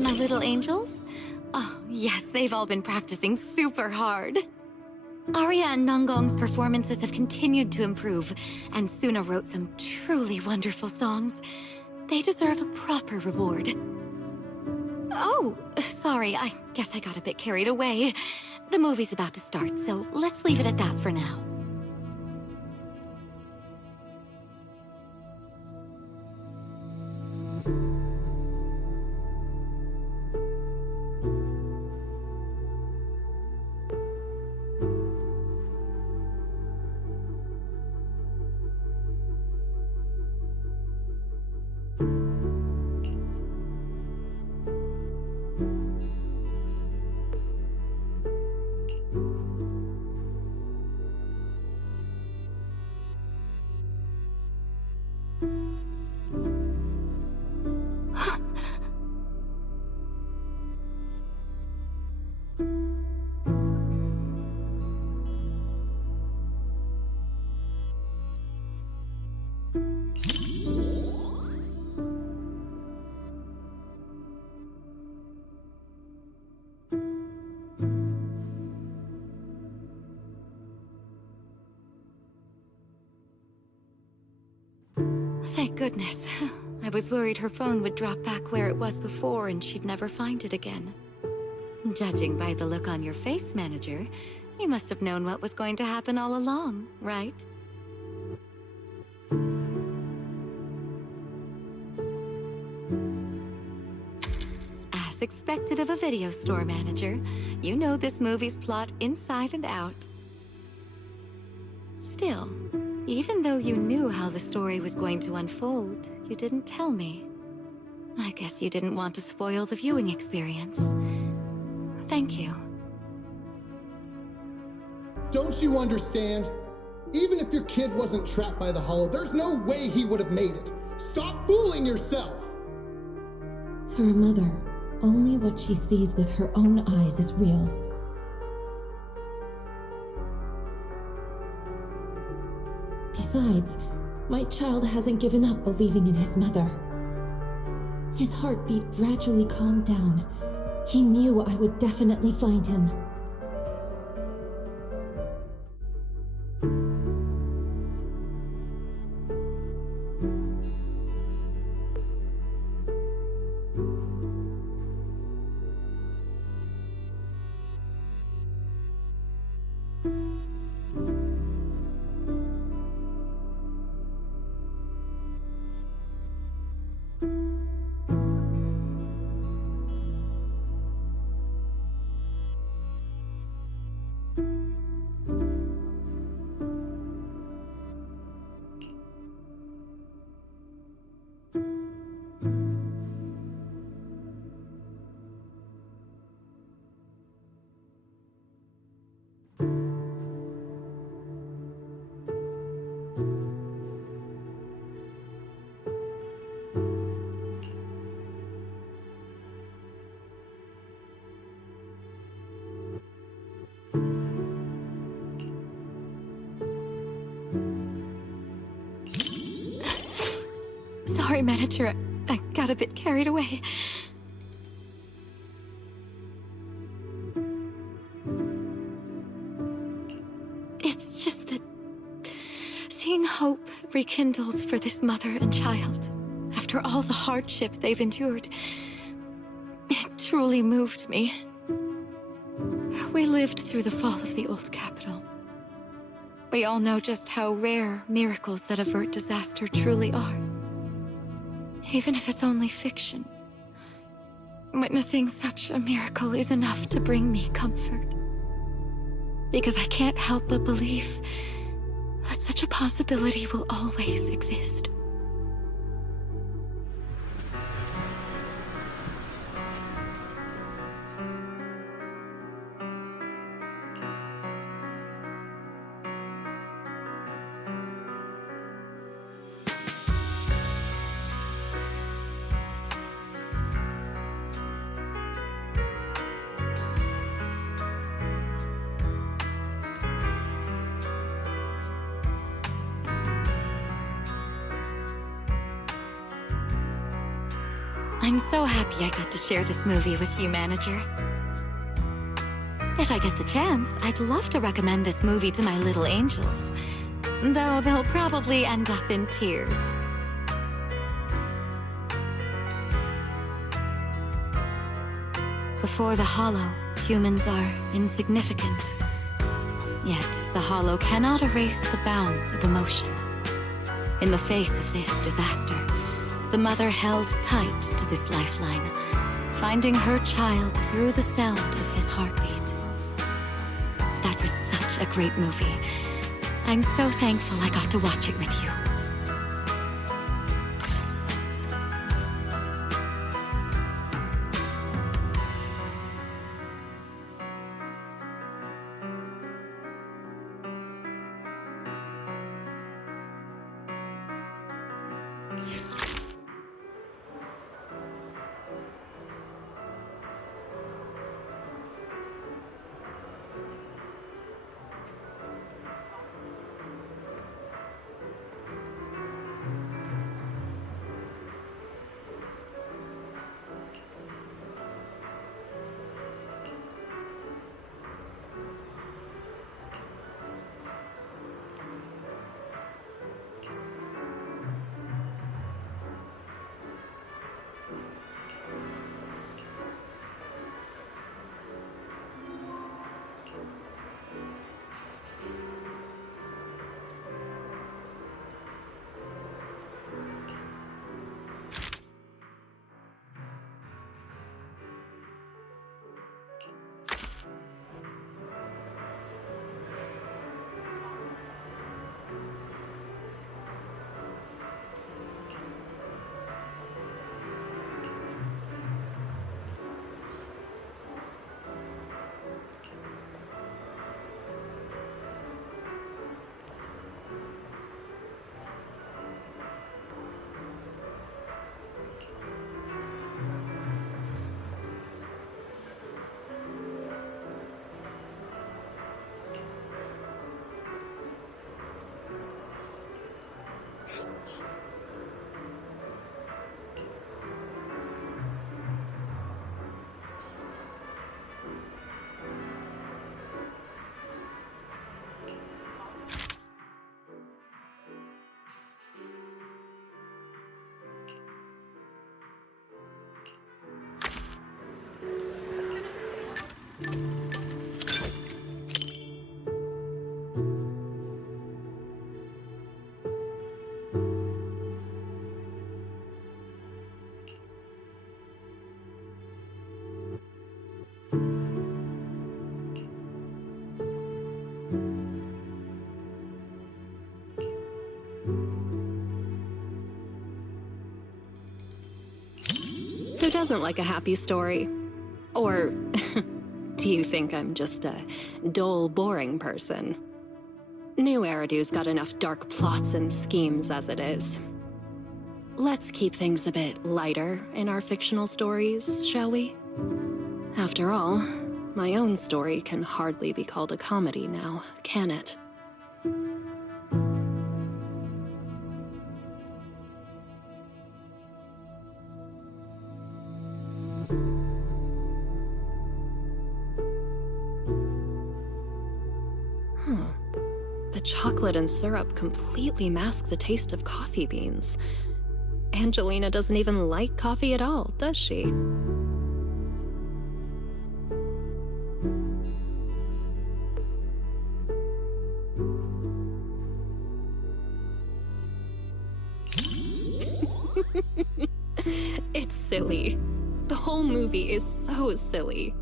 My little angels? Oh, yes, they've all been practicing super hard. Arya and Nangong's performances have continued to improve, and Suna wrote some truly wonderful songs. They deserve a proper reward. Oh, sorry, I guess I got a bit carried away. The movie's about to start, so let's leave it at that for now. Thank goodness. I was worried her phone would drop back where it was before and she'd never find it again. Judging by the look on your face, manager, you must have known what was going to happen all along, right? As expected of a video store manager, you know this movie's plot inside and out. Still, even though you knew how the story was going to unfold, you didn't tell me. I guess you didn't want to spoil the viewing experience. Thank you. Don't you understand? Even if your kid wasn't trapped by the hollow, there's no way he would have made it. Stop fooling yourself! For a mother, only what she sees with her own eyes is real. Besides, my child hasn't given up believing in his mother. His heartbeat gradually calmed down. He knew I would definitely find him. Sorry, manager. I got a bit carried away. It's just that seeing hope rekindled for this mother and child after all the hardship they've endured, it truly moved me. We lived through the fall of the old capital. We all know just how rare miracles that avert disaster truly are. Even if it's only fiction, witnessing such a miracle is enough to bring me comfort. Because I can't help but believe that such a possibility will always exist. I'm so happy I got to share this movie with you, Manager. If I get the chance, I'd love to recommend this movie to my little angels. Though they'll probably end up in tears. Before the Hollow, humans are insignificant. Yet, the Hollow cannot erase the bounds of emotion. In the face of this disaster, the mother held tight to this lifeline, finding her child through the sound of his heartbeat. That was such a great movie. I'm so thankful I got to watch it with you. Who doesn't like a happy story? Or do you think I'm just a dull, boring person? New Eridu's got enough dark plots and schemes as it is. Let's keep things a bit lighter in our fictional stories, shall we? After all, my own story can hardly be called a comedy now, can it? The chocolate and syrup completely mask the taste of coffee beans. Angelina doesn't even like coffee at all, does she? It's silly. The whole movie is so silly.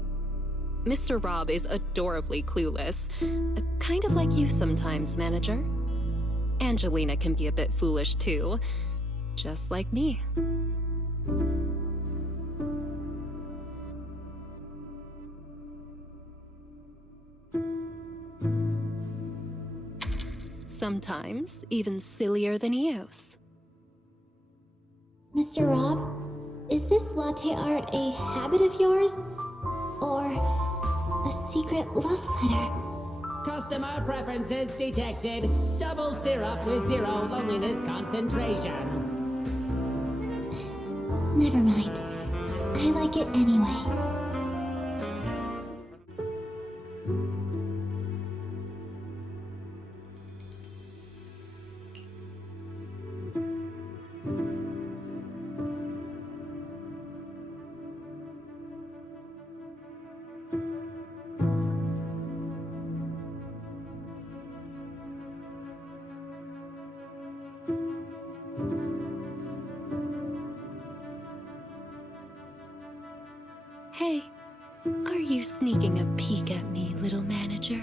Mr. Rob is adorably clueless, kind of like you sometimes, manager. Angelina can be a bit foolish too, just like me. Sometimes even sillier than Eos. Mr. Rob, is this latte art a habit of yours? Or a secret love letter? Customer preferences detected. Double syrup with 0 loneliness concentration. Never mind. I like it anyway. Hey, are you sneaking a peek at me, little manager?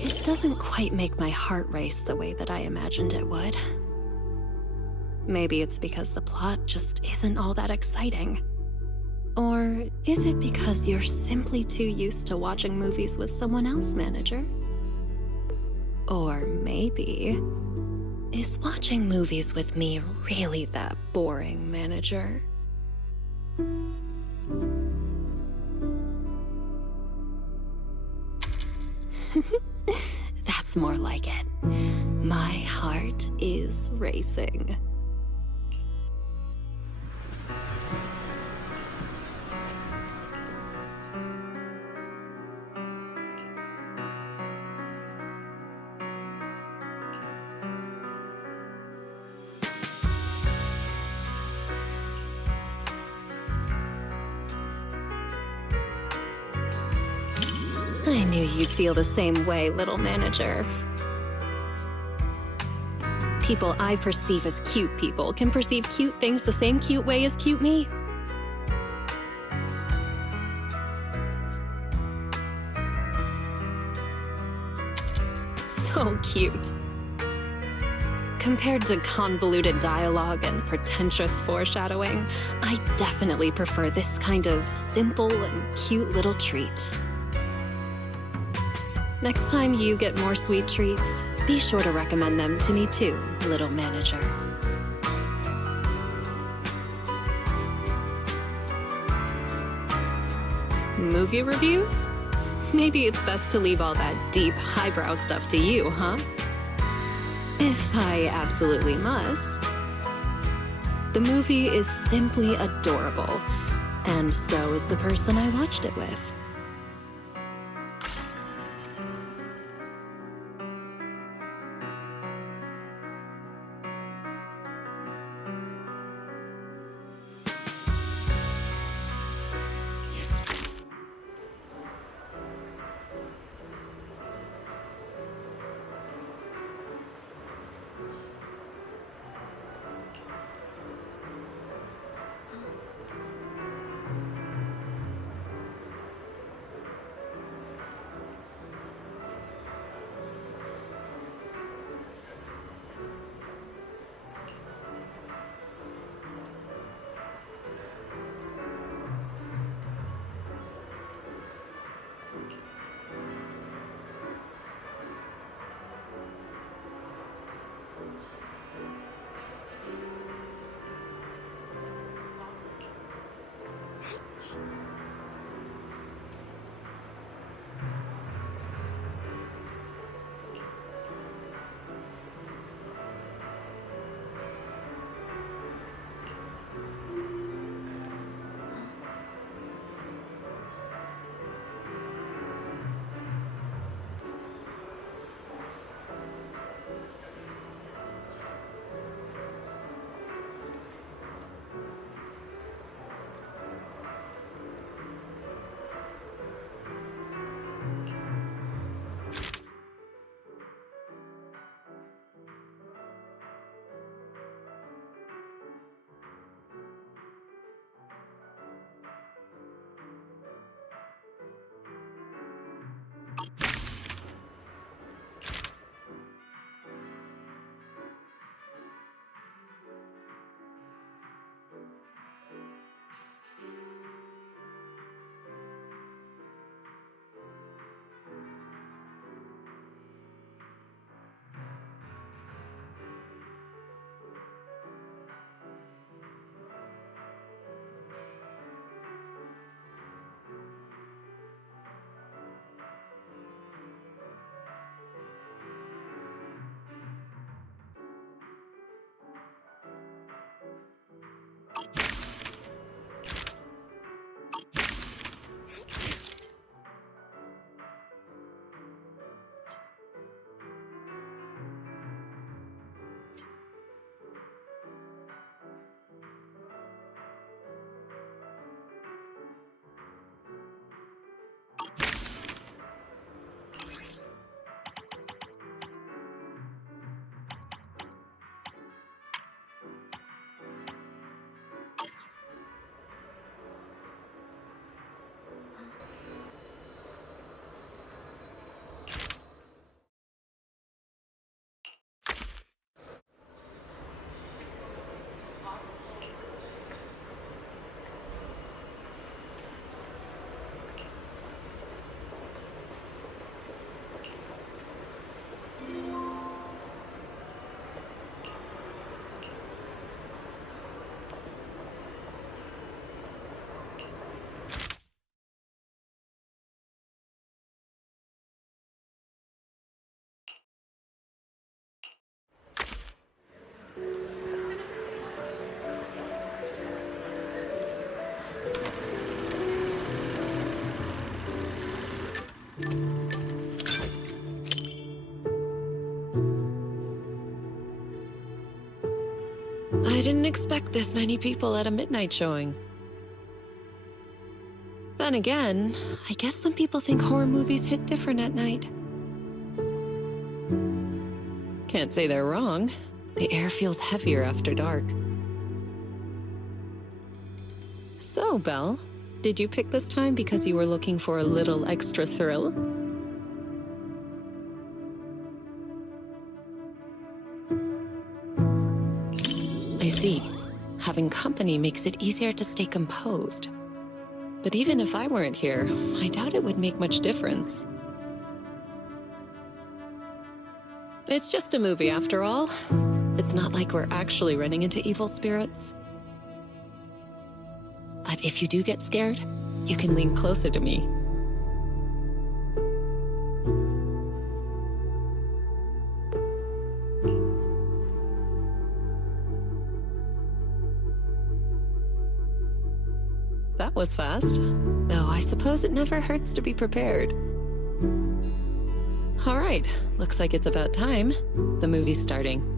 It doesn't quite make my heart race the way that I imagined it would. Maybe it's because the plot just isn't all that exciting. Or is it because you're simply too used to watching movies with someone else, manager? Or maybe, is watching movies with me really that boring, manager? That's more like it. My heart is racing. I knew you'd feel the same way, little manager. People I perceive as cute people can perceive cute things the same cute way as cute me. So cute. Compared to convoluted dialogue and pretentious foreshadowing, I definitely prefer this kind of simple and cute little treat. Next time you get more sweet treats, be sure to recommend them to me too, little manager. Movie reviews? Maybe it's best to leave all that deep, highbrow stuff to you, huh? If I absolutely must. The movie is simply adorable, and so is the person I watched it with. didn't expect this many people at a midnight showing. Then again, I guess some people think horror movies hit different at night. Can't say they're wrong. The air feels heavier after dark. So, Belle, did you pick this time because you were looking for a little extra thrill? I see. Having company makes it easier to stay composed. But even if I weren't here, I doubt it would make much difference. It's just a movie after all. It's not like we're actually running into evil spirits. But if you do get scared, you can lean closer to me. That was fast, though I suppose it never hurts to be prepared. All right, looks like it's about time. The movie's starting.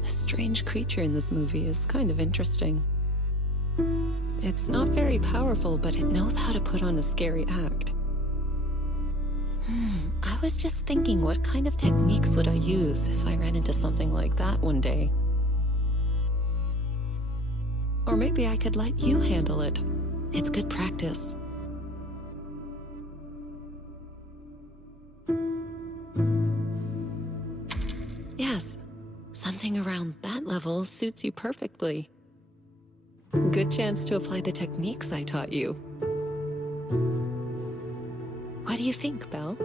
Strange creature in this movie is kind of interesting. It's not very powerful, but it knows how to put on a scary act. I was just thinking, what kind of techniques would I use if I ran into something like that one day? Or maybe I could let you handle it. It's good practice. Yes. Something around that level suits you perfectly. Good chance to apply the techniques I taught you. What do you think, Belle?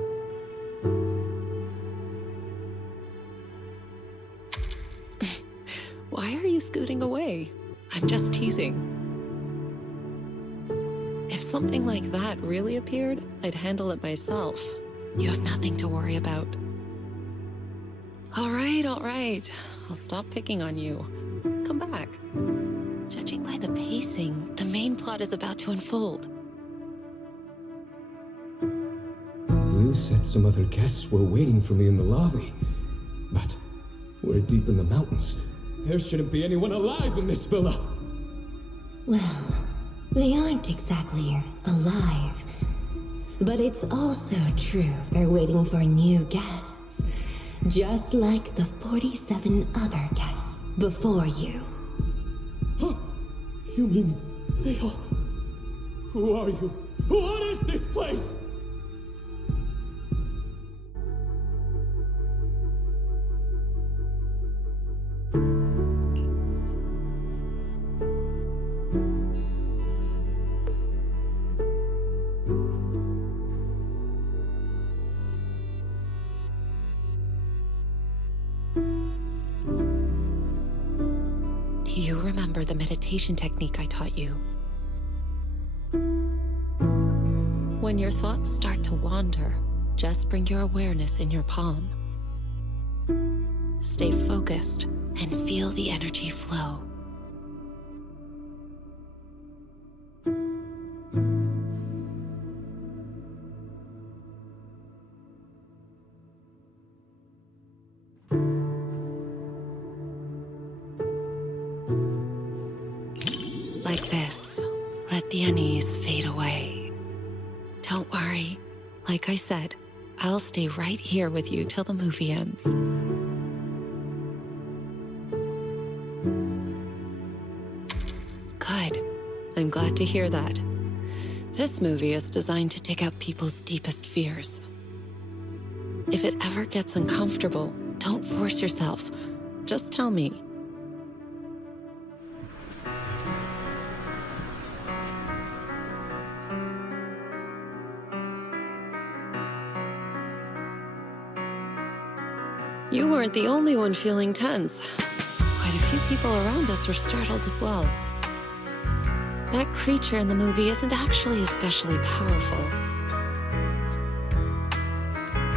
Why are you scooting away? I'm just teasing. If something like that really appeared, I'd handle it myself. You have nothing to worry about. All right. I'll stop picking on you. Come back. Judging by the pacing, the main plot is about to unfold. You said some other guests were waiting for me in the lobby. But we're deep in the mountains. There shouldn't be anyone alive in this villa. Well, they aren't exactly alive. But it's also true they're waiting for new guests. Just like the 47 other guests before you. Huh? You mean they all... Who are you? What is this place? Do you remember the meditation technique I taught you? When your thoughts start to wander, just bring your awareness in your palm. Stay focused and feel the energy flow. Like this, let the unease fade away. Don't worry. Like I said, I'll stay right here with you till the movie ends. Good. I'm glad to hear that. This movie is designed to dig out people's deepest fears. If it ever gets uncomfortable, don't force yourself. Just tell me. You weren't the only one feeling tense. Quite a few people around us were startled as well. That creature in the movie isn't actually especially powerful.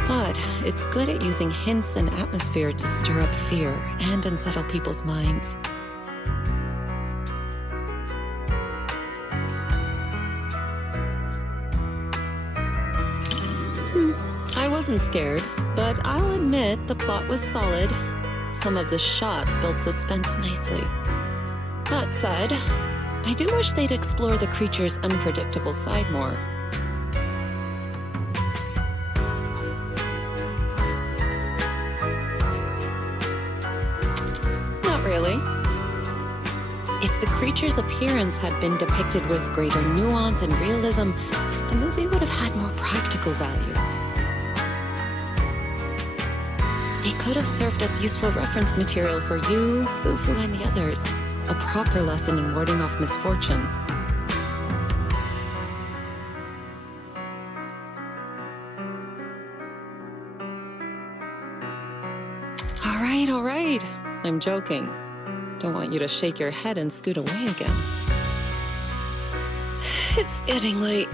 But it's good at using hints and atmosphere to stir up fear and unsettle people's minds. I wasn't scared, but I'll admit the plot was solid. Some of the shots built suspense nicely. That said, I do wish they'd explore the creature's unpredictable side more. Not really. If the creature's appearance had been depicted with greater nuance and realism, the movie would have had more practical value. It could have served as useful reference material for you, Fufu, and the others. A proper lesson in warding off misfortune. All right. I'm joking. Don't want you to shake your head and scoot away again. It's getting late.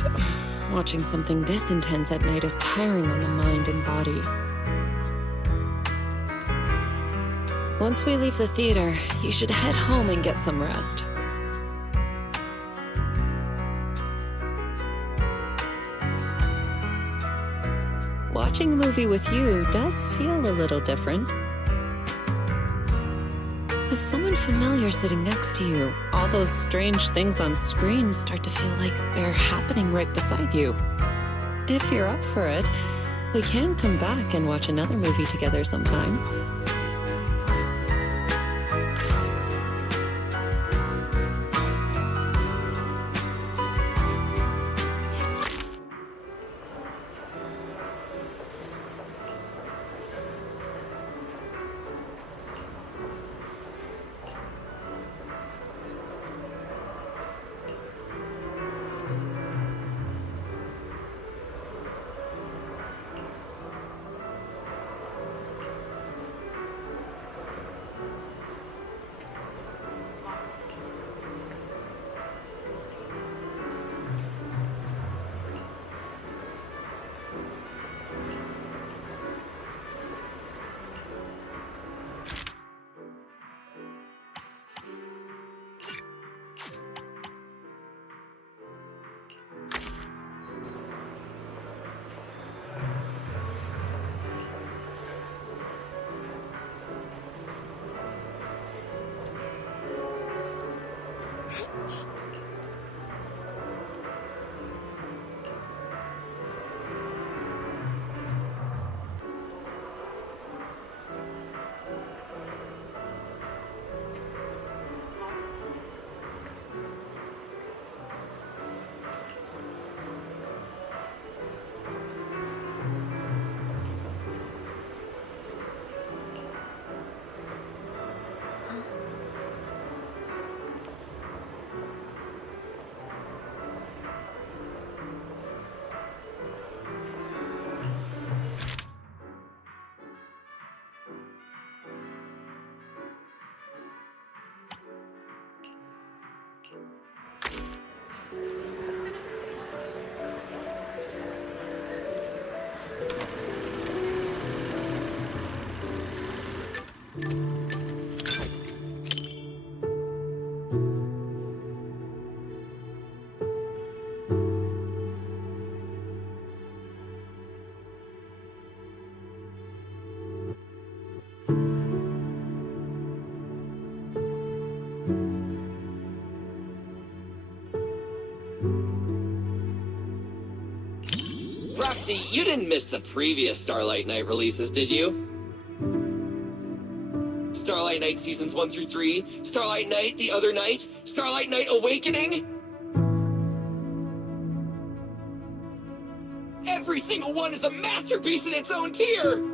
Watching something this intense at night is tiring on the mind and body. Once we leave the theater, you should head home and get some rest. Watching a movie with you does feel a little different. With someone familiar sitting next to you, all those strange things on screen start to feel like they're happening right beside you. If you're up for it, we can come back and watch another movie together sometime. Proxy, you didn't miss the previous Starlight Night releases, did you? Starlight Night Seasons 1 through 3, Starlight Night The Other Night, Starlight Night Awakening? Every single one is a masterpiece in its own tier!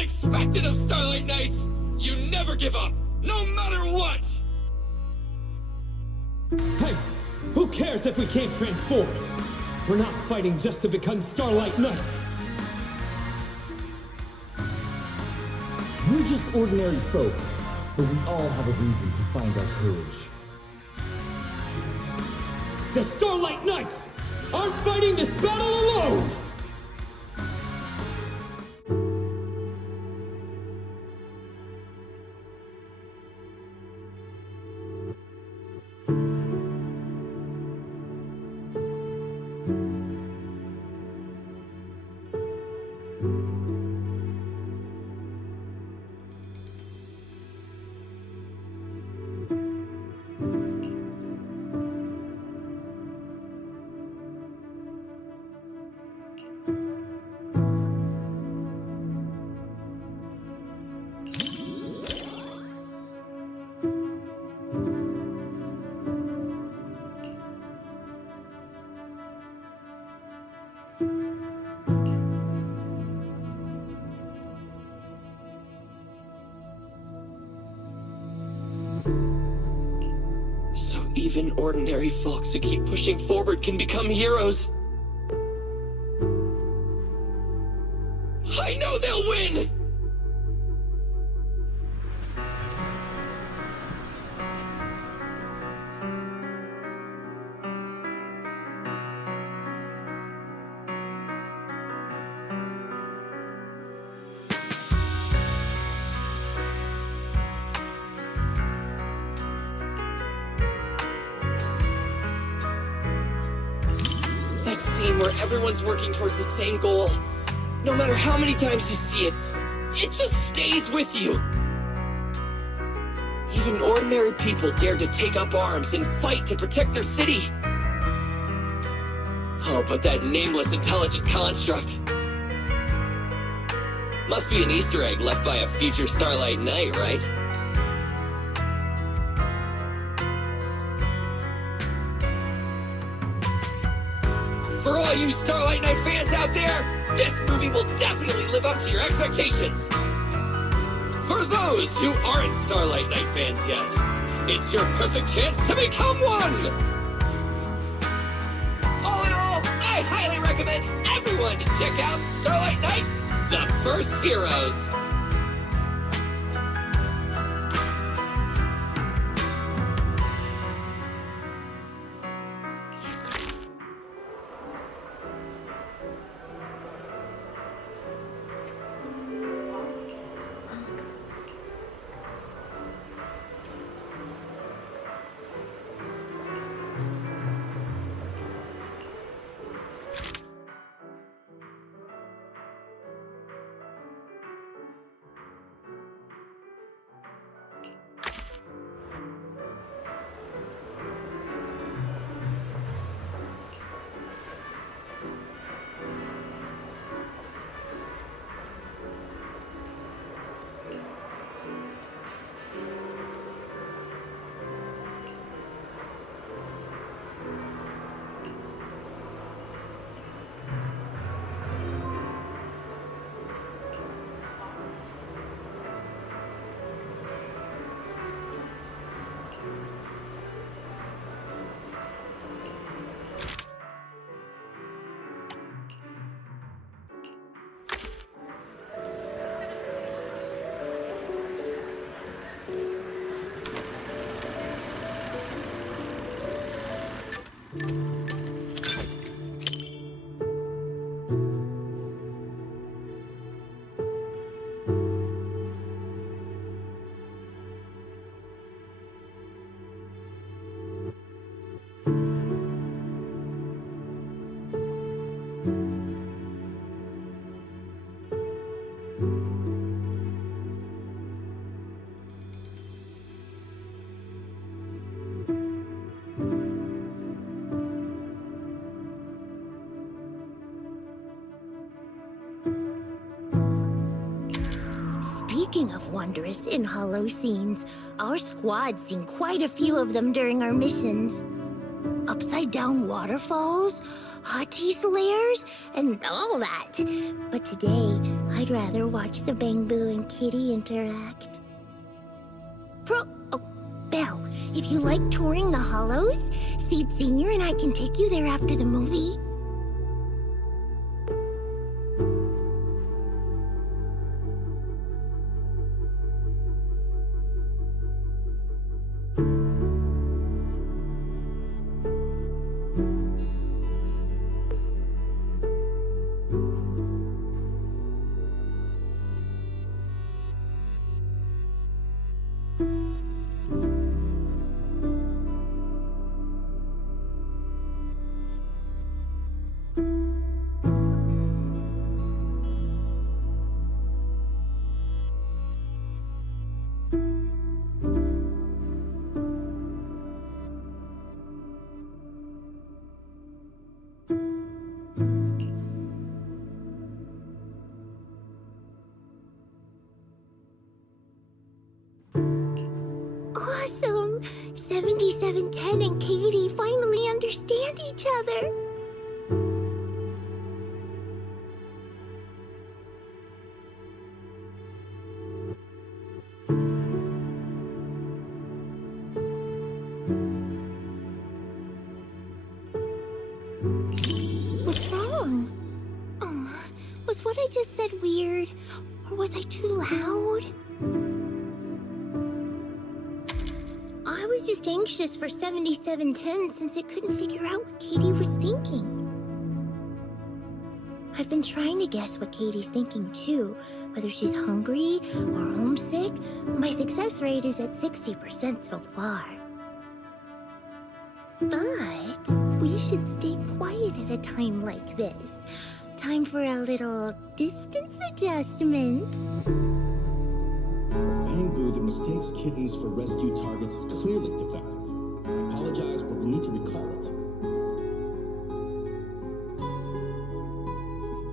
expected of Starlight Knight! You never give up, no matter what! Hey, who cares if we can't transform? We're not fighting just to become Starlight Knights. We're just ordinary folks, but we all have a reason to find our courage. The Starlight Knights aren't fighting this battle alone! So even ordinary folks who keep pushing forward can become heroes. I know they'll win! That scene where everyone's working towards the same goal. No matter how many times you see it, it just stays with you. Even ordinary people dared to take up arms and fight to protect their city. Oh, but that nameless intelligent construct. Must be an Easter egg left by a future Starlight Knight, right? For all you Starlight Knight fans out there, this movie will definitely live up to your expectations. For those who aren't Starlight Knight fans yet, it's your perfect chance to become one! All in all, I highly recommend everyone to check out Starlight Knight, The First Heroes. Speaking of wondrous and hollow scenes, our squad's seen quite a few of them during our missions. Upside-down waterfalls, Huttese lairs, and all that. But today, I'd rather watch the Bang Boo and Kitty interact. Belle, if you like touring the Hollows, Seed Senior and I can take you there after the movie. Awesome! 7710 and Katie finally understand each other. What's wrong? Was what I just said weird? Or was I too loud? I was just anxious for 7710 since it couldn't figure out what Katie was thinking. I've been trying to guess what Katie's thinking too, whether she's hungry or homesick. My success rate is at 60% so far. But we should stay quiet at a time like this. Time for a little distance adjustment. Bang Boo that mistakes kittens for rescue targets is clearly defective. I apologize, but we'll need to recall it.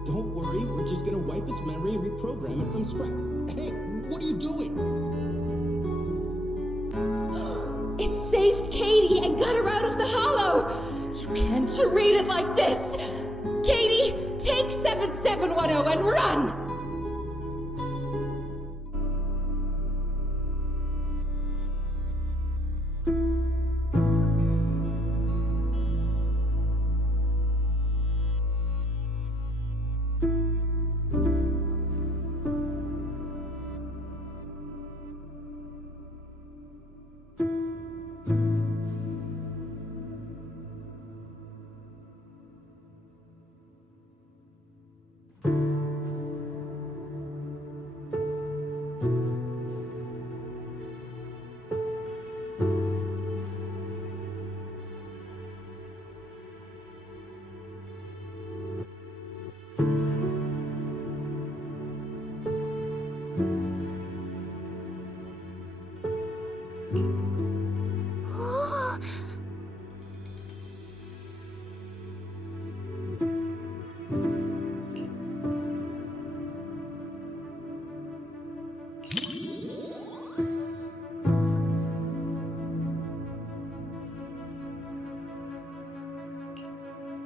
Don't worry, we're just gonna wipe its memory and reprogram it from scratch. Hey, what are you doing? It saved Katie and got her out of the hollow! You can't read it like this! Katie, take 7710 and run!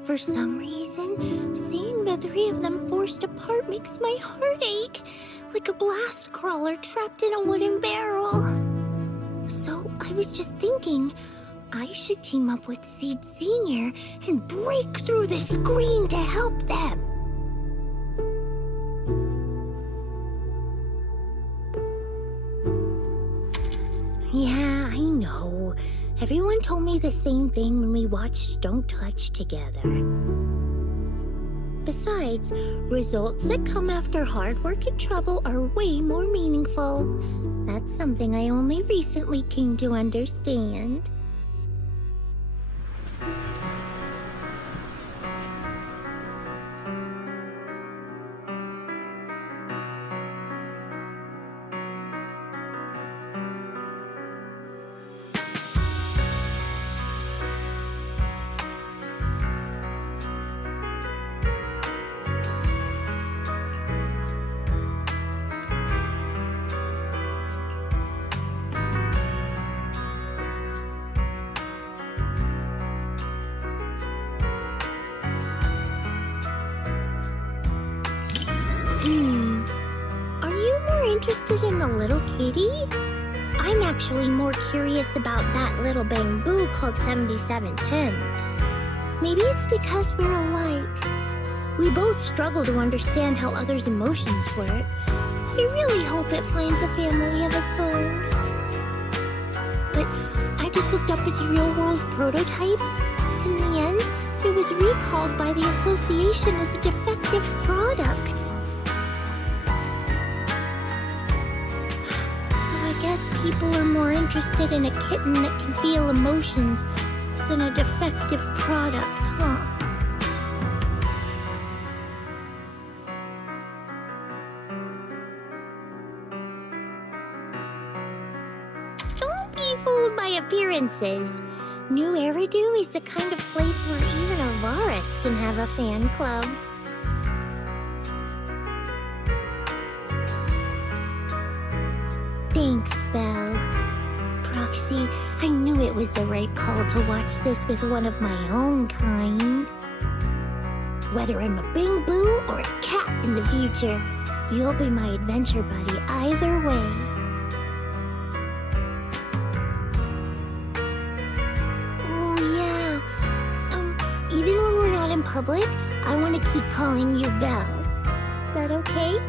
For some reason, seeing the three of them forced apart makes my heart ache, like a blast crawler trapped in a wooden barrel. So I was just thinking, I should team up with Seed Senior and break through the screen to help them. Yeah, I know. Everyone told me the same thing when we watched Don't Touch together. Besides, results that come after hard work and trouble are way more meaningful. That's something I only recently came to understand. interested in the little kitty? I'm actually more curious about that little bamboo called 7710. Maybe it's because we're alike. We both struggle to understand how others' emotions work. I really hope it finds a family of its own. But I just looked up its real-world prototype. In the end, it was recalled by the association as a defective product. So I guess people are more interested in a kitten that can feel emotions than a defective product, huh? Don't be fooled by appearances. New Eridu is the kind of place where even a Varus can have a fan club. Thanks, Belle. Proxy, I knew it was the right call to watch this with one of my own kind. Whether I'm a bamboo or a cat in the future, you'll be my adventure buddy either way. Even when we're not in public, I want to keep calling you Belle. That okay?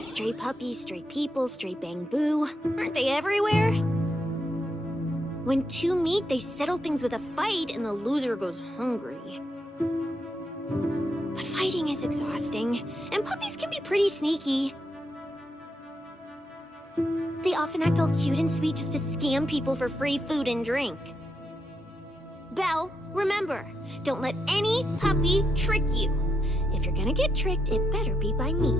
Stray puppies, stray people, stray bamboo. Aren't they everywhere? When two meet, they settle things with a fight and the loser goes hungry. But fighting is exhausting, and puppies can be pretty sneaky. They often act all cute and sweet just to scam people for free food and drink. Belle, remember, don't let any puppy trick you. If you're gonna get tricked, it better be by me.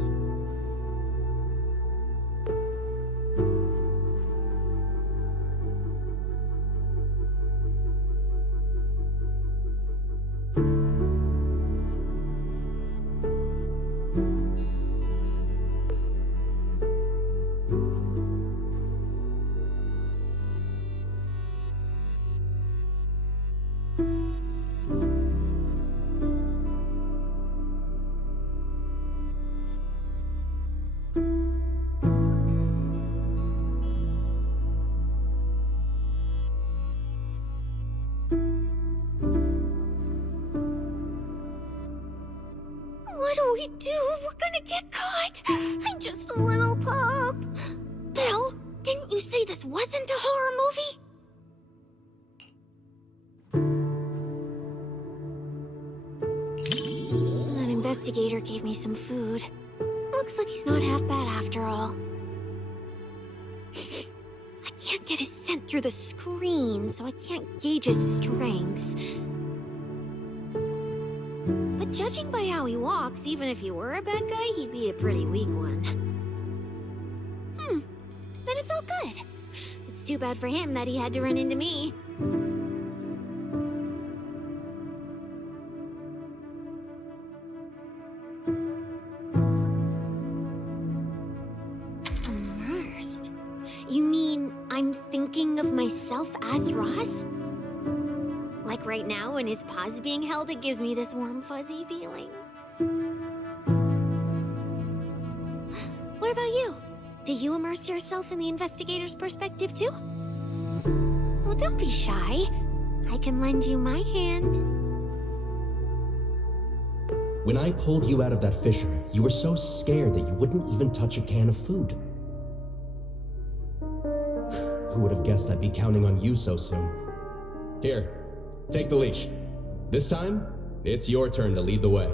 What do we do? We're gonna get caught. I'm just a little pup. Belle, didn't you say Really, this wasn't a horror movie? That investigator gave me some food. Looks like he's not half bad after all. I can't get his scent through the screen, so I can't gauge his strength. But judging by how he walks, even if he were a bad guy, he'd be a pretty weak one. Then it's all good. It's too bad for him that he had to run into me. Immersed? You mean I'm thinking of myself as Ross? Like right now, when his paw's being held, it gives me this warm, fuzzy feeling. What about you? Do you immerse yourself in the investigator's perspective too? Well, don't be shy. I can lend you my hand. When I pulled you out of that fissure, you were so scared that you wouldn't even touch a can of food. Who would have guessed I'd be counting on you so soon? Here, take the leash. This time, it's your turn to lead the way.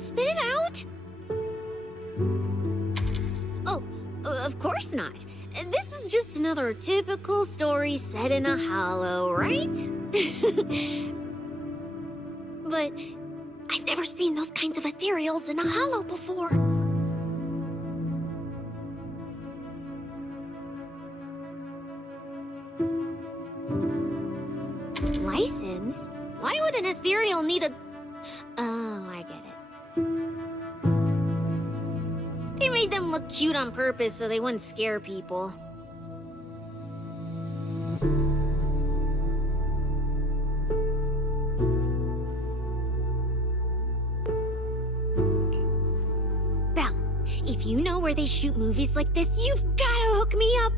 Spit it out! Oh, of course not. This is just another typical story set in a hollow, right? But I've never seen those kinds of ethereals in a hollow before. License? Why would an ethereal need a... Oh, I get it. They made them look cute on purpose so they wouldn't scare people. Belle, if you know where they shoot movies like this, you've gotta hook me up.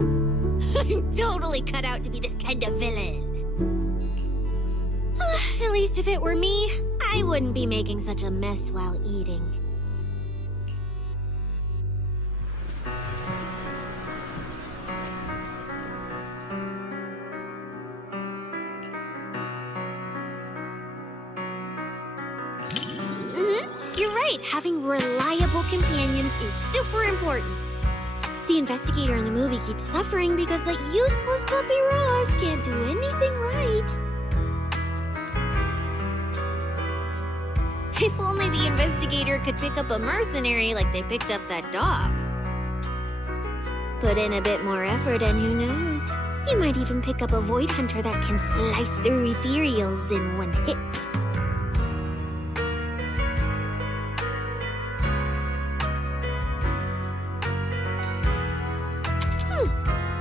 I'm totally cut out to be this kind of villain. At least if it were me, I wouldn't be making such a mess while eating. You're right, having reliable companions is super important. The investigator in the movie keeps suffering because that useless puppy Ross can't do anything right. If only the investigator could pick up a mercenary like they picked up that dog. Put in a bit more effort and who knows? You might even pick up a void hunter that can slice through ethereals in one hit.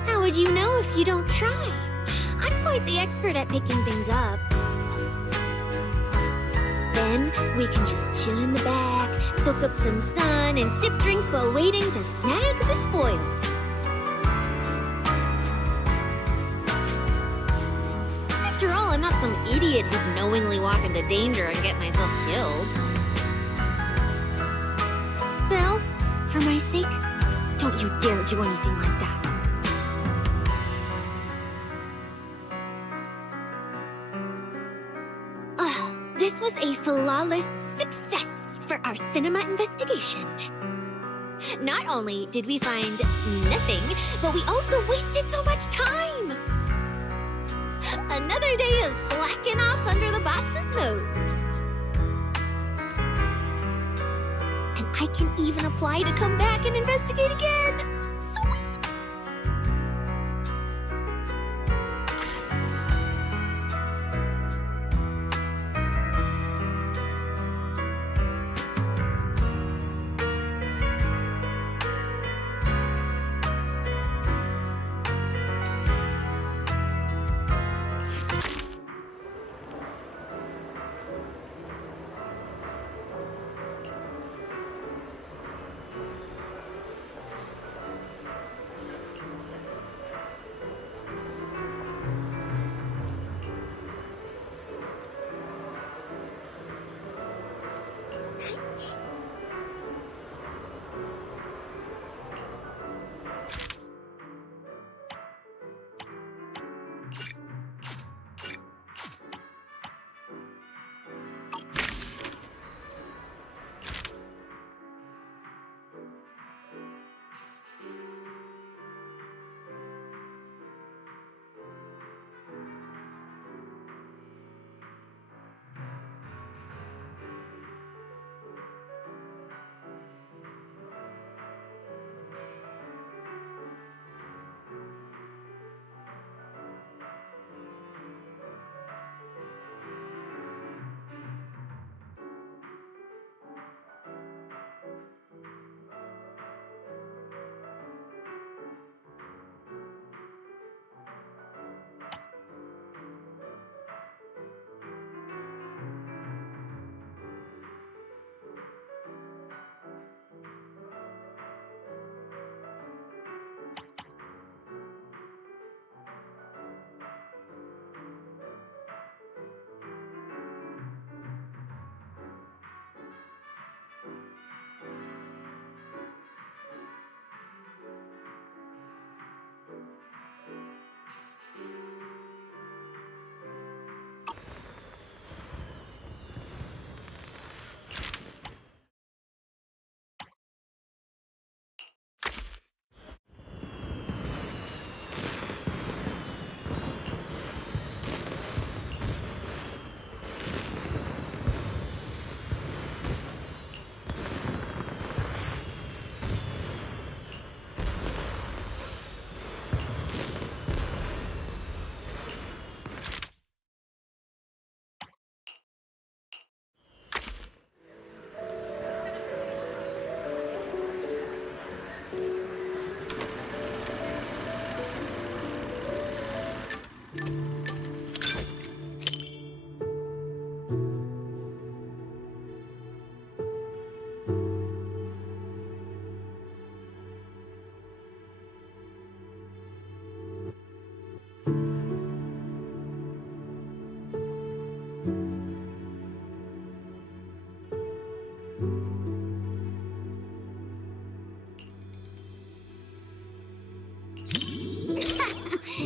How would you know if you don't try? I'm quite the expert at picking things up. Then we can just chill in the back, soak up some sun, and sip drinks while waiting to snag the spoils. After all, I'm not some idiot who'd knowingly walk into danger and get myself killed. Belle, for my sake, don't you dare do anything like that. This was a flawless success for our cinema investigation. Not only did we find nothing, but we also wasted so much time. Another day of slacking off under the boss's nose. And I can even apply to come back and investigate again. Sweet!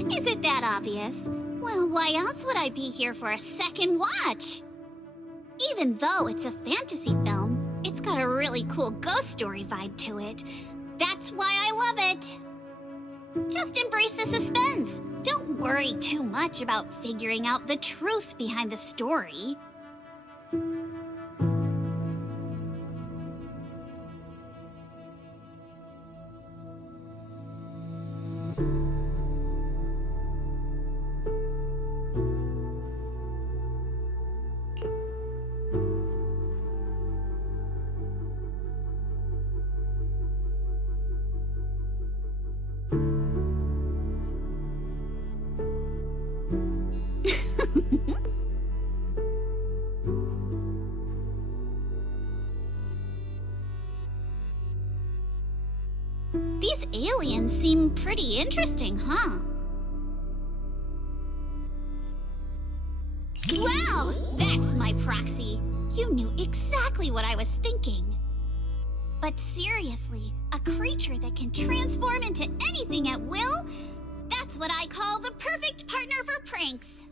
Is it that obvious? Well, why else would I be here for a second watch? Even though it's a fantasy film, it's got a really cool ghost story vibe to it. That's why I love it. Just embrace the suspense. Don't worry too much about figuring out the truth behind the story. These aliens seem pretty interesting, huh? Wow, that's my proxy. You knew exactly what I was thinking. But seriously, a creature that can transform into anything at will? That's what I call the perfect partner for pranks.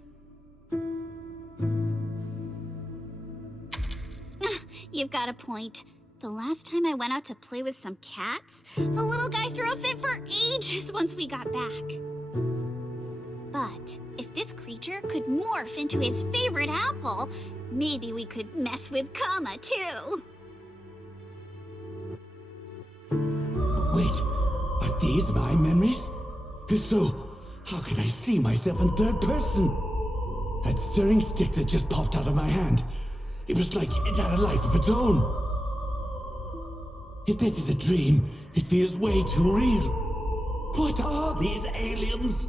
You've got a point. The last time I went out to play with some cats, the little guy threw a fit for ages once we got back. But if this creature could morph into his favorite apple, maybe we could mess with Kama too. Wait, are these my memories? If so, how can I see myself in third person? That stirring stick that just popped out of my hand, it was like it had a life of its own. If this is a dream, it feels way too real. What are these aliens?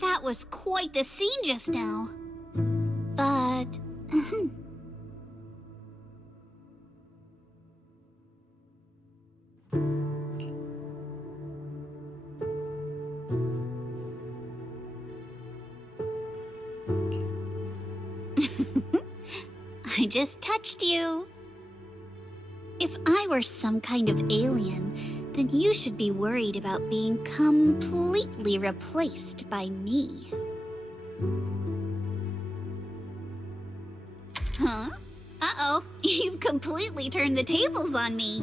That was quite the scene just now. But... I just touched you. If I were some kind of alien, then you should be worried about being completely replaced by me. Huh? Uh-oh, you've completely turned the tables on me.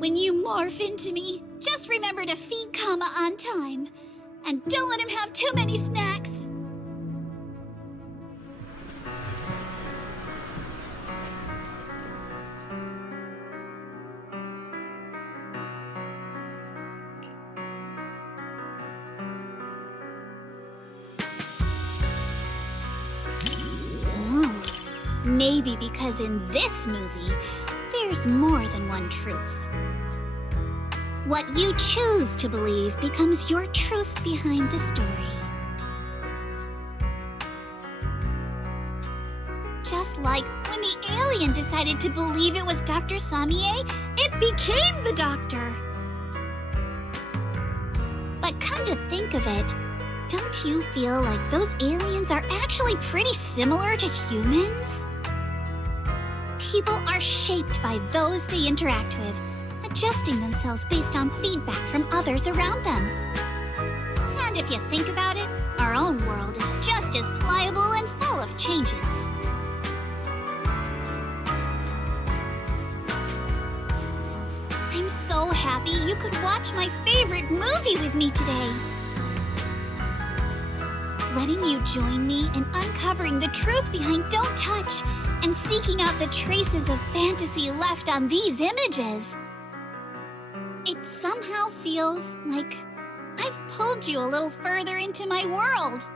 When you morph into me, just remember to feed Kama on time. And don't let him have too many snacks. Maybe because in this movie, there's more than one truth. What you choose to believe becomes your truth behind the story. Just like when the alien decided to believe it was Dr. Samie, it became the doctor. But come to think of it, don't you feel like those aliens are actually pretty similar to humans? People are shaped by those they interact with, adjusting themselves based on feedback from others around them. And if you think about it, our own world is just as pliable and full of changes. I'm so happy you could watch my favorite movie with me today. Letting you join me in uncovering the truth behind Don't Touch and seeking out the traces of fantasy left on these images. It somehow feels like I've pulled you a little further into my world.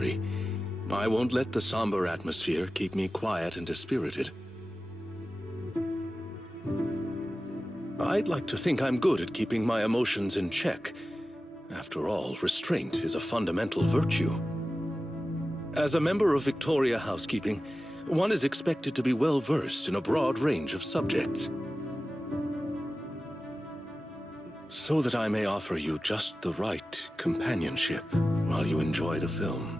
worry. I won't let the somber atmosphere keep me quiet and dispirited. I'd like to think I'm good at keeping my emotions in check. After all, restraint is a fundamental virtue. As a member of Victoria Housekeeping, one is expected to be well-versed in a broad range of subjects. So that I may offer you just the right companionship while you enjoy the film.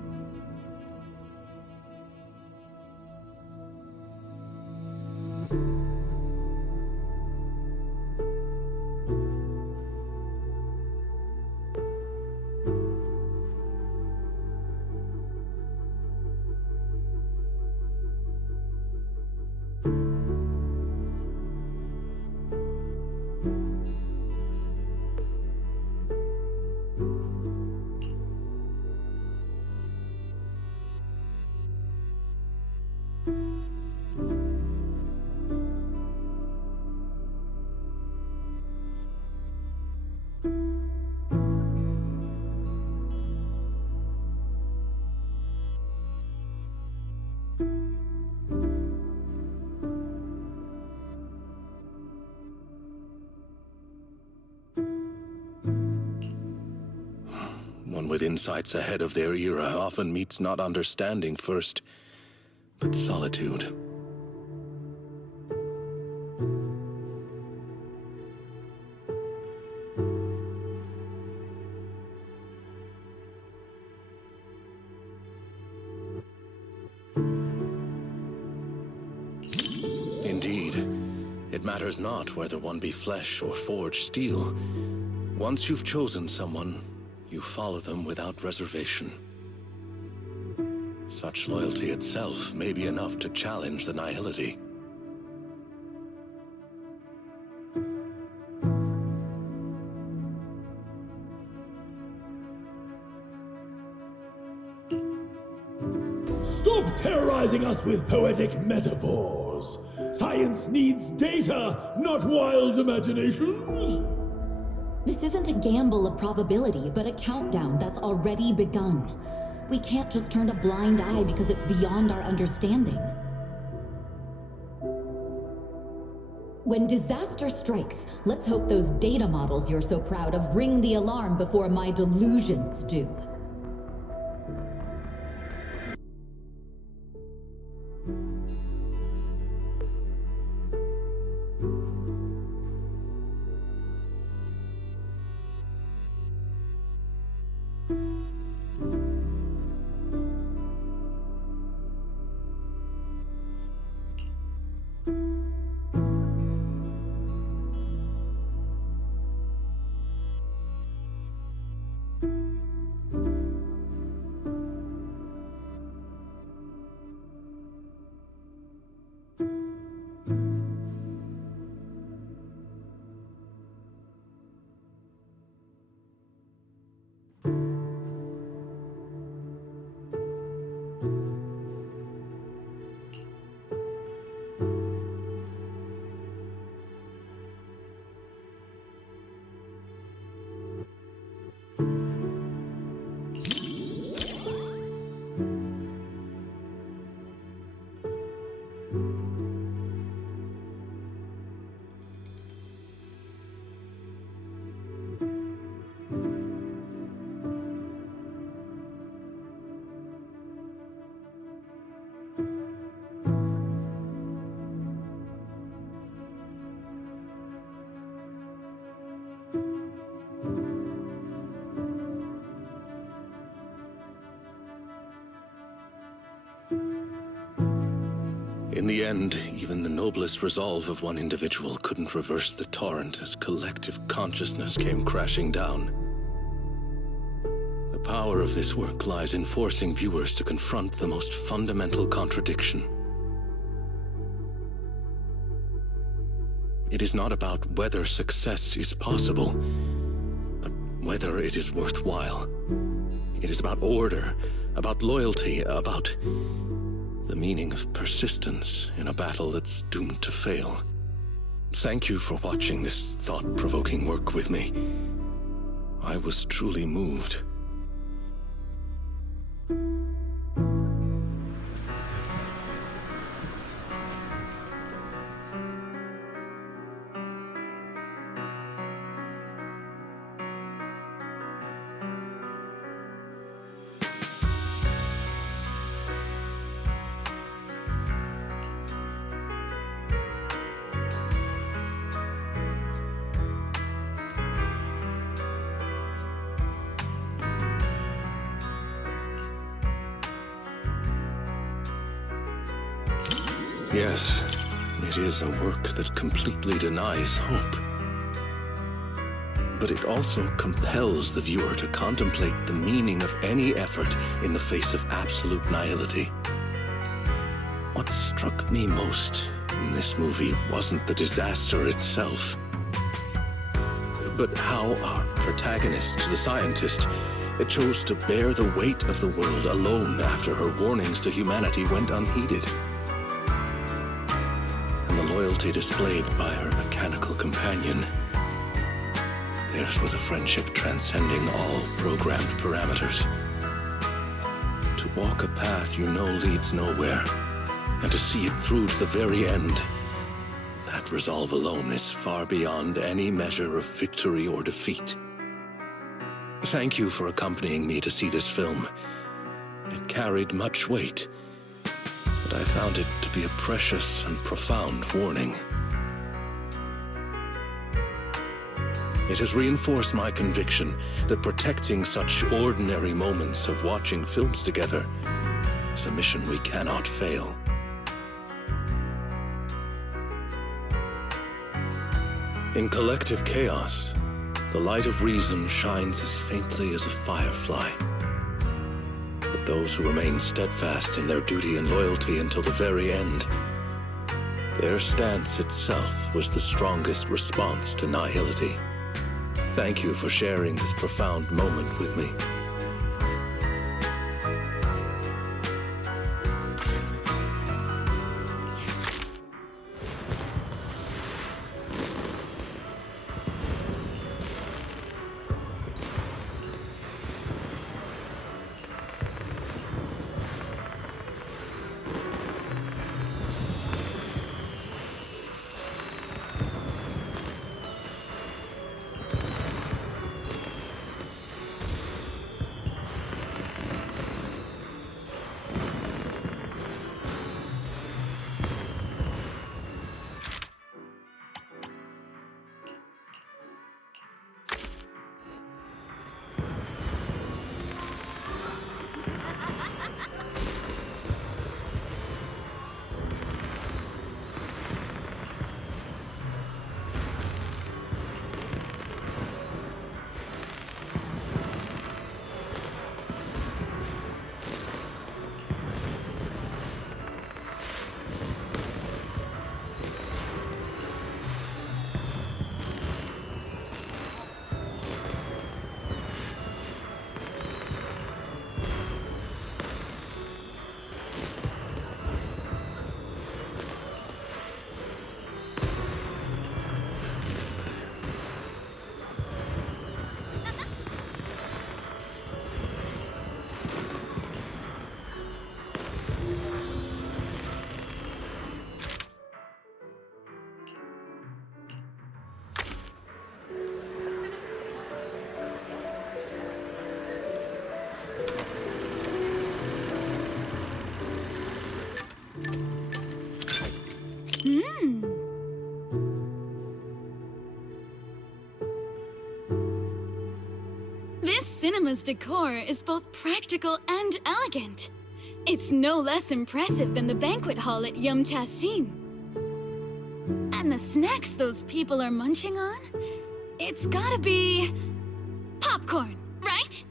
One with insights ahead of their era often meets not understanding first, but solitude. Indeed, it matters not whether one be flesh or forged steel. Once you've chosen someone, you follow them without reservation. Such loyalty itself may be enough to challenge the nihility. Stop terrorizing us with poetic metaphors. Science needs data, not wild imaginations. This isn't a gamble of probability, but a countdown that's already begun. We can't just turn a blind eye because it's beyond our understanding. When disaster strikes, let's hope those data models you're so proud of ring the alarm before my delusions do. In the end, even the noblest resolve of one individual couldn't reverse the torrent as collective consciousness came crashing down. The power of this work lies in forcing viewers to confront the most fundamental contradiction. It is not about whether success is possible, but whether it is worthwhile. It is about order, about loyalty, about the meaning of persistence in a battle that's doomed to fail. Thank you for watching this thought-provoking work with me. I was truly moved. Yes, it is a work that completely denies hope. But it also compels the viewer to contemplate the meaning of any effort in the face of absolute nihility. What struck me most in this movie wasn't the disaster itself, but how our protagonist, the scientist, chose to bear the weight of the world alone after her warnings to humanity went unheeded. And the loyalty displayed by her mechanical companion. Theirs was a friendship transcending all programmed parameters. To walk a path you know leads nowhere, and to see it through to the very end, that resolve alone is far beyond any measure of victory or defeat. Thank you for accompanying me to see this film. It carried much weight, but I found it to be a precious and profound warning. It has reinforced my conviction that protecting such ordinary moments of watching films together is a mission we cannot fail. In collective chaos, the light of reason shines as faintly as a firefly. But those who remain steadfast in their duty and loyalty until the very end, their stance itself was the strongest response to nihility. Thank you for sharing this profound moment with me. This cinema's decor is both practical and elegant. It's no less impressive than the banquet hall at Yum Tassin. And the snacks those people are munching on? It's gotta be popcorn, right?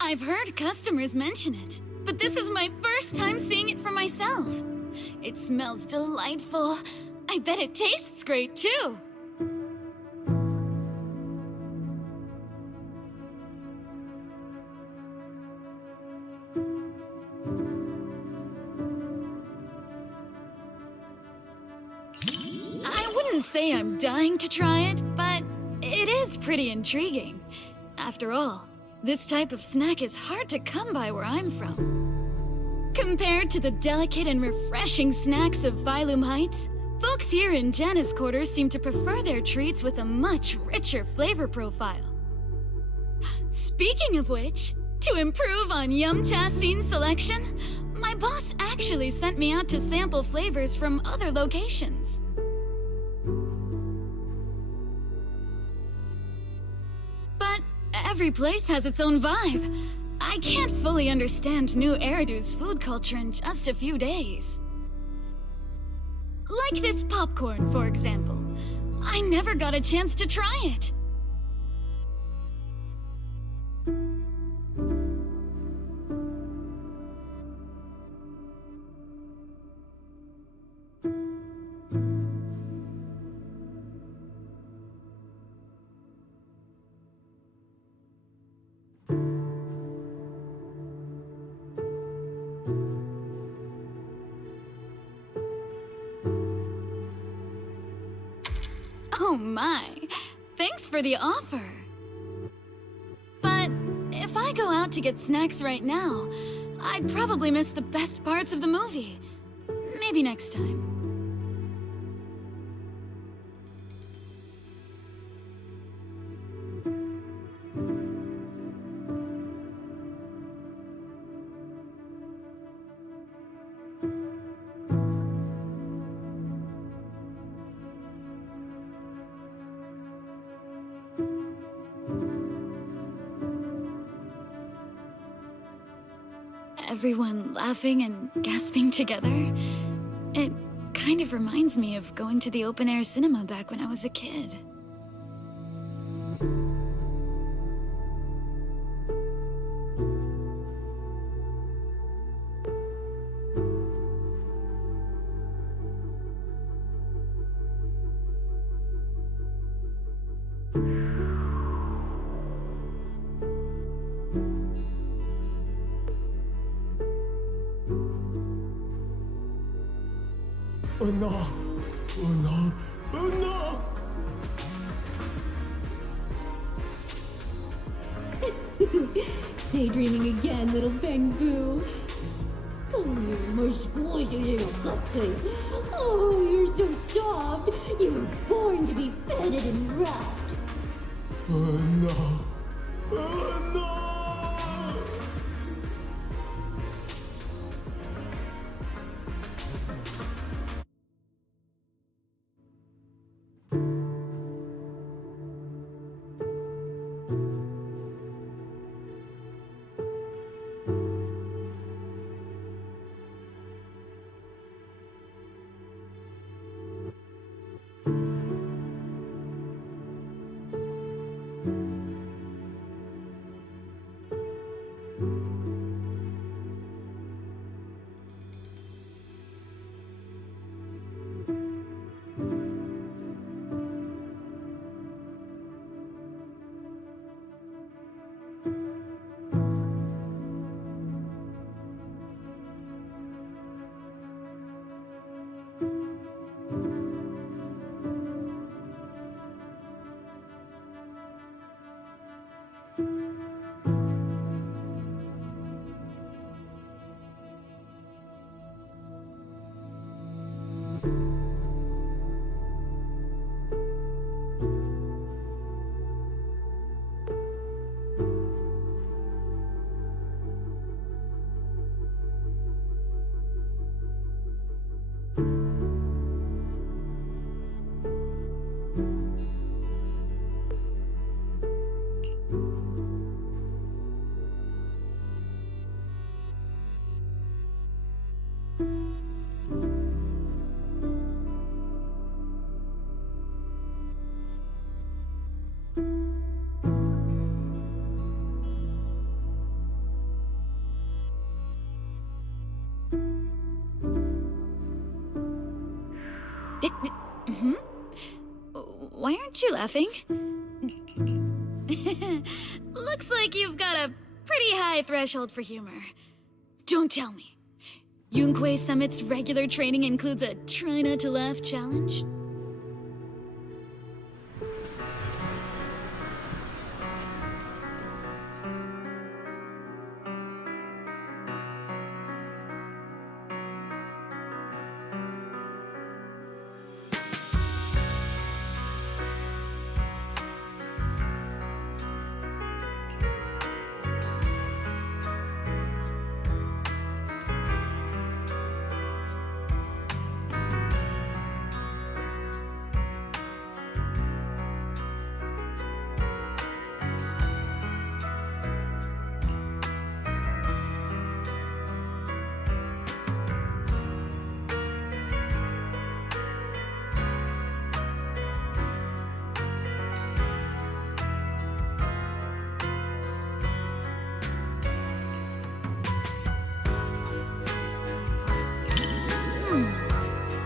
I've heard customers mention it, but this is my first time seeing it for myself. It smells delightful. I bet it tastes great too. I wouldn't say I'm dying to try it, but it is pretty intriguing. After all, this type of snack is hard to come by where I'm from. Compared to the delicate and refreshing snacks of Phylum Heights, folks here in Janna's quarters seem to prefer their treats with a much richer flavor profile. Speaking of which, to improve on Yum Tassin's selection, my boss actually sent me out to sample flavors from other locations. But every place has its own vibe. I can't fully understand New Eridu's food culture in just a few days. Like this popcorn, for example. I never got a chance to try it. Oh my, thanks for the offer. But if I go out to get snacks right now, I'd probably miss the best parts of the movie. Maybe next time. Everyone laughing and gasping together. It kind of reminds me of going to the open-air cinema back when I was a kid. Oh no! Oh no! Oh no! Daydreaming again, little Bang Boo. Come here, my squishy little cupcake. Oh, you're so soft. You were born to be feted and wrapped. Oh no! Oh no! Why aren't you laughing? Looks like you've got a pretty high threshold for humor. Don't tell me. Yunquei Summit's regular training includes a try not to laugh challenge?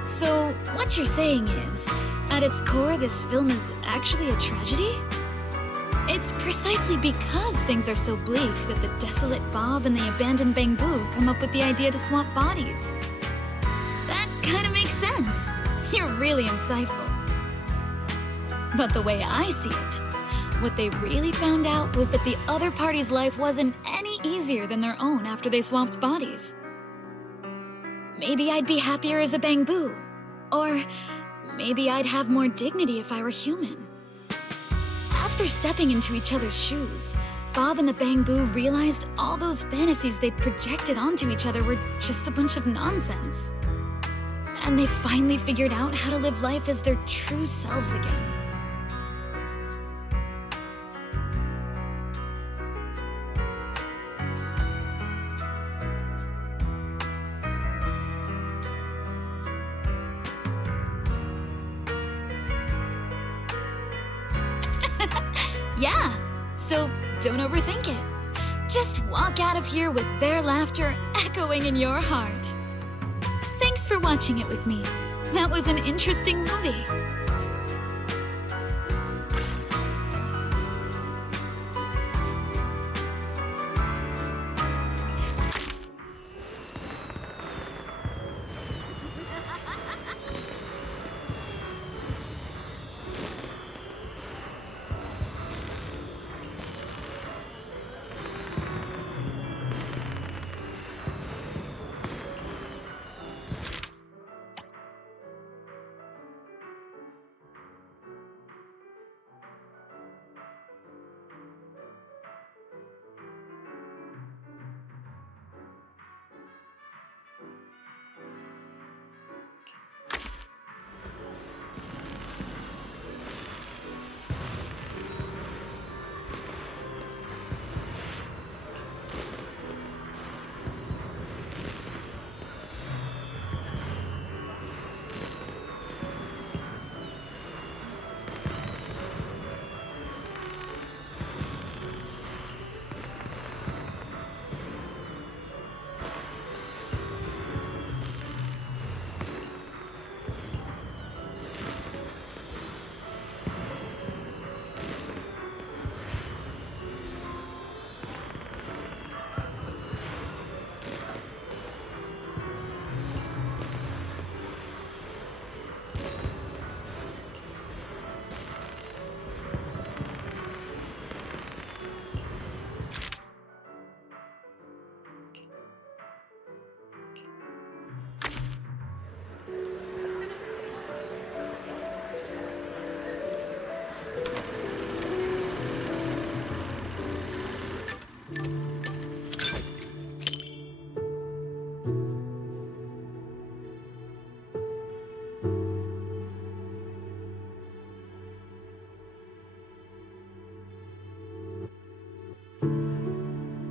So, what you're saying is, at its core, this film is actually a tragedy? It's precisely because things are so bleak that the desolate Bob and the abandoned Bangbu come up with the idea to swap bodies. That kinda makes sense. You're really insightful. But the way I see it, what they really found out was that the other party's life wasn't any easier than their own after they swapped bodies. Maybe I'd be happier as a Bangbu. Or maybe I'd have more dignity if I were human. After stepping into each other's shoes, Bob and the Bangbu realized all those fantasies they'd projected onto each other were just a bunch of nonsense. And they finally figured out how to live life as their true selves again. Yeah, so don't overthink it. Just walk out of here with their laughter echoing in your heart. Thanks for watching it with me. That was an interesting movie.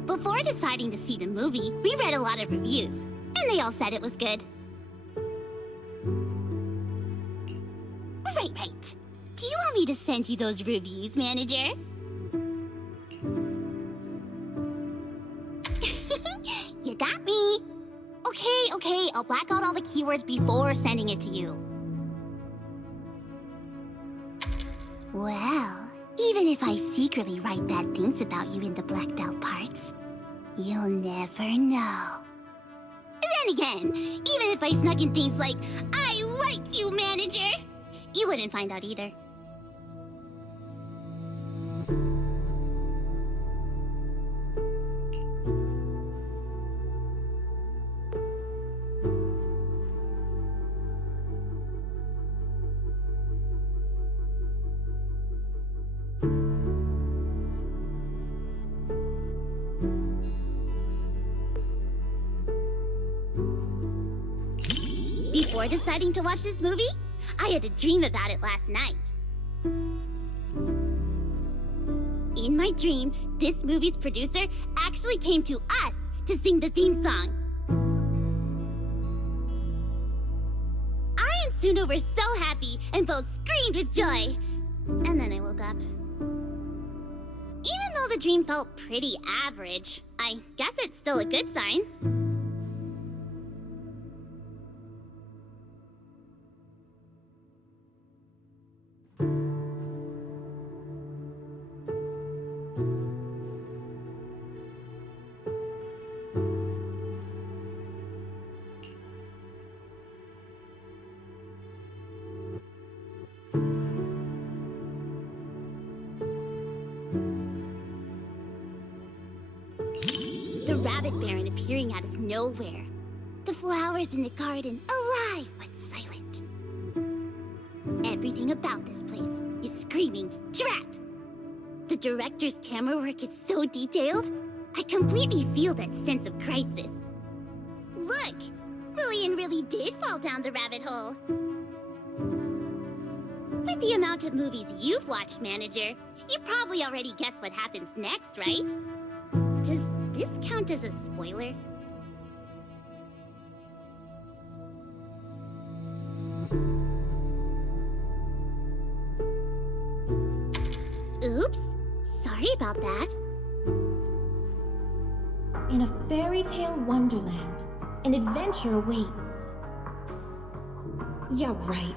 Before deciding to see the movie, we read a lot of reviews, and they all said it was good. Right. Do you want me to send you those reviews, manager? You got me. Okay, I'll black out all the keywords before sending it to you. Well, even if I secretly write bad things about you in the blacked out parts, you'll never know. Then again, even if I snuck in things like, I like you, manager, you wouldn't find out either. Before deciding to watch this movie, I had a dream about it last night. In my dream, this movie's producer actually came to us to sing the theme song. I and Suno were so happy and both screamed with joy. And then I woke up. Even though the dream felt pretty average, I guess it's still a good sign. rabbit baron appearing out of nowhere. The flowers in the garden alive but silent. Everything about this place is screaming, trap! The director's camera work is so detailed, I completely feel that sense of crisis. Look! Lillian really did fall down the rabbit hole. With the amount of movies you've watched, Manager, you probably already guessed what happens next, right? Does this count as a spoiler? Oops. Sorry about that. In a fairy tale wonderland, an adventure awaits. Yeah, right.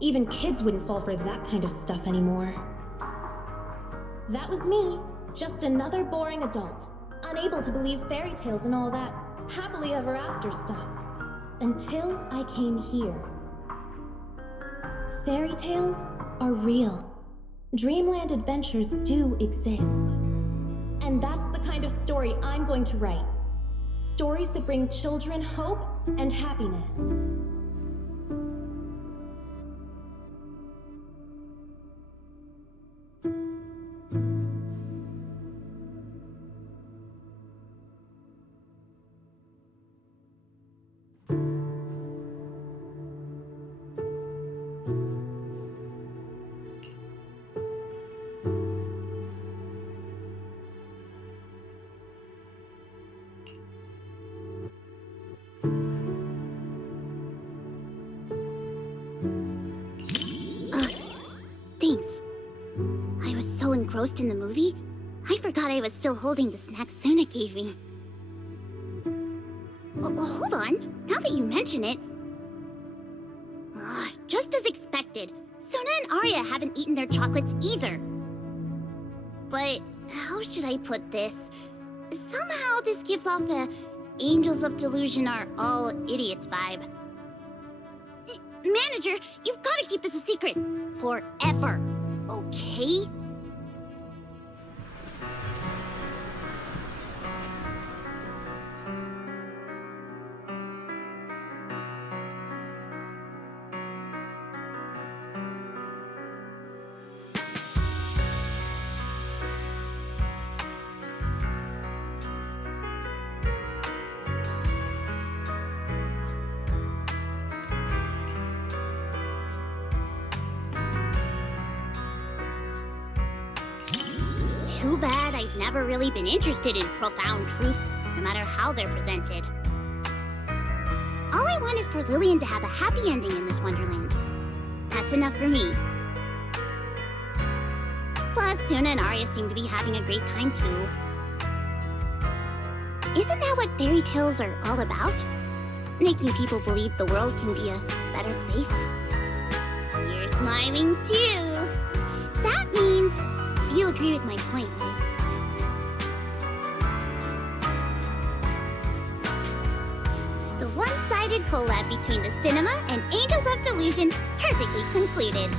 Even kids wouldn't fall for that kind of stuff anymore. That was me, just another boring adult, unable to believe fairy tales and all that happily ever after stuff. Until I came here. Fairy tales are real. Dreamland adventures do exist. And that's the kind of story I'm going to write. Stories that bring children hope and happiness. Thanks. I was so engrossed in the movie, I forgot I was still holding the snack Suna gave me. Hold on, now that you mention it. Just as expected, Suna and Arya haven't eaten their chocolates either. But how should I put this? Somehow this gives off a Angels of Delusion are all idiots vibe. Manager, you've got to keep this a secret. Forever. Okay? Too bad I've never really been interested in profound truths, no matter how they're presented. All I want is for Lillian to have a happy ending in this wonderland. That's enough for me. Plus, Suna and Arya seem to be having a great time too. Isn't that what fairy tales are all about? Making people believe the world can be a better place? You're smiling too. That means you agree with my point, right? The one-sided collab between the cinema and Angels of Delusion perfectly concluded.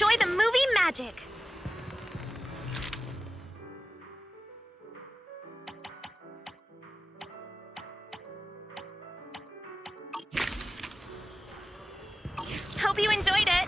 enjoy the movie magic. Hope you enjoyed it.